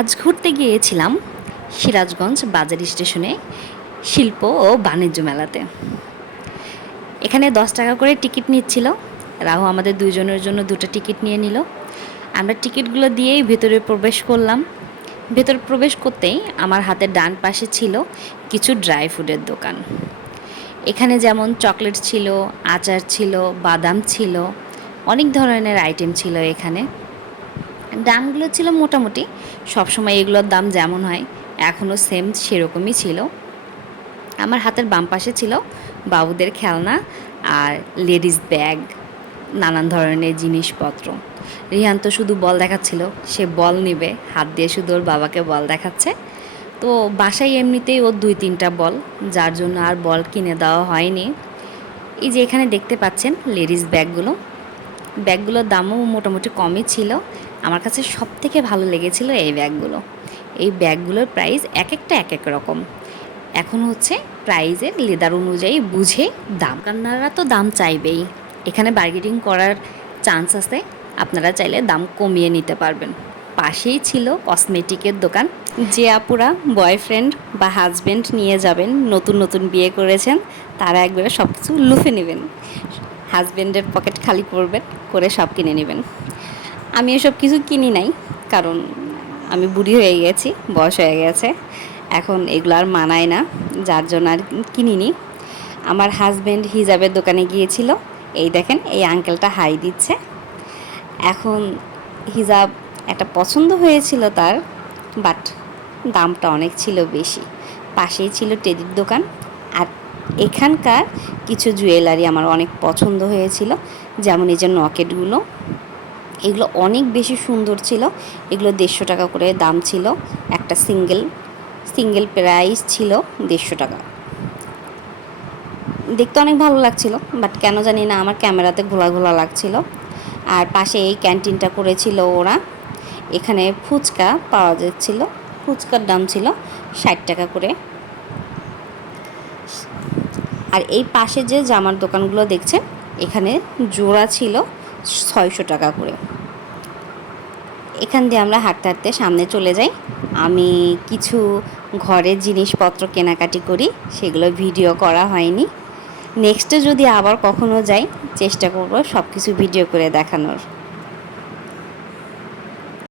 আজ ঘুরতে গিয়েছিলাম সিরাজগঞ্জ বাজার স্টেশনে শিল্প ও বাণিজ্য মেলাতে। এখানে দশ টাকা করে টিকিট নিচ্ছিল। রাহু আমাদের দুইজনের জন্য দুটো টিকিট নিয়ে নিল। আমরা টিকিটগুলো দিয়েই ভেতরে প্রবেশ করলাম। ভেতর প্রবেশ করতেই আমার হাতের ডান পাশে ছিল কিছু ড্রাই ফ্রুটের দোকান। এখানে যেমন চকলেট ছিল, আচার ছিল, বাদাম ছিল, অনেক ধরনের আইটেম ছিল এখানে। দামগুলো ছিল মোটামুটি। সবসময় এগুলোর দাম যেমন হয় এখনও সেম সেরকমই ছিল। আমার হাতের বাম পাশে ছিল বাবুদের খেলনা আর লেডিস ব্যাগ নানান ধরনের জিনিসপত্র। রিহান তো শুধু বল দেখাচ্ছিল, সে বল নেবে, হাত দিয়ে শুধু ওর বাবাকে বল দেখাচ্ছে। তো বাসায় এমনিতেই ওর দুই তিনটা বল, যার জন্য আর বল কিনে দেওয়া হয়নি। এই যে এখানে দেখতে পাচ্ছেন লেডিস ব্যাগগুলো ব্যাগগুলোর দামও মোটামুটি কমই ছিল। আমার কাছে সব থেকে ভালো লেগেছিল এই ব্যাগগুলো। এই ব্যাগগুলোর প্রাইস এক একটা এক এক রকম। এখন হচ্ছে প্রাইজের লেদার অনুযায়ী বুঝে দাম। কান্নারা তো দাম চাইবেই। এখানে বার্গেটিং করার চান্স আছে। আপনারা চাইলে দাম কমিয়ে নিতে পারবেন। পাশেই ছিল কসমেটিকের দোকান। যে আপুরা বয়ফ্রেন্ড বা হাজব্যান্ড নিয়ে যাবেন, নতুন নতুন বিয়ে করেছেন, তারা একবারে সব কিছু লুফে নেবেন। হাজব্যান্ডের পকেট খালি করবেন করে সব কিনে নেবেন। আমি এসব কিছু কিনি নাই, কারণ আমি বুড়ি হয়ে গেছি, বয়স হয়ে গেছে। এখন এগুলো আর মানায় না, যার জন্য আর কিনিনি। আমার হাজব্যান্ড হিজাবের দোকানে গিয়েছিল, এই দেখেন, এই আঙ্কেলটা হাই দিচ্ছে। এখন হিজাব একটা পছন্দ হয়েছিল তার বাট দামটা অনেক ছিল বেশি। পাশেই ছিল টেডির দোকান, আর এখানকার কিছু জুয়েলারি আমার অনেক পছন্দ হয়েছিল, যেমন এই যে নকেটগুলো এগুলো অনেক বেশি সুন্দর ছিল। এগুলো দেড়শো টাকা করে দাম ছিল। একটা সিঙ্গেল সিঙ্গেল প্রাইস ছিল দেড়শো টাকা। দেখতে অনেক ভালো লাগছিল, বাট কেন জানি না আমার ক্যামেরাতে ঘোলা ঘোলা লাগছিল। আর পাশে এই ক্যান্টিনটা করেছিল ওরা। এখানে ফুচকা পাওয়া যাচ্ছিল। ফুচকার দাম ছিল ষাট টাকা করে। আর এই পাশে যে জামার দোকানগুলো দেখছেন, এখানে জোড়া ছিল ছয়শো টাকা করে। এখান দিয়ে আমরা হাঁটতে হাঁটতে সামনে চলে যাই। আমি কিছু ঘরের জিনিসপত্র কেনাকাটি করি, সেগুলো ভিডিও করা হয়নি। নেক্সটে যদি আবার কখনো যাই, চেষ্টা করব সব কিছু ভিডিও করে দেখানোর।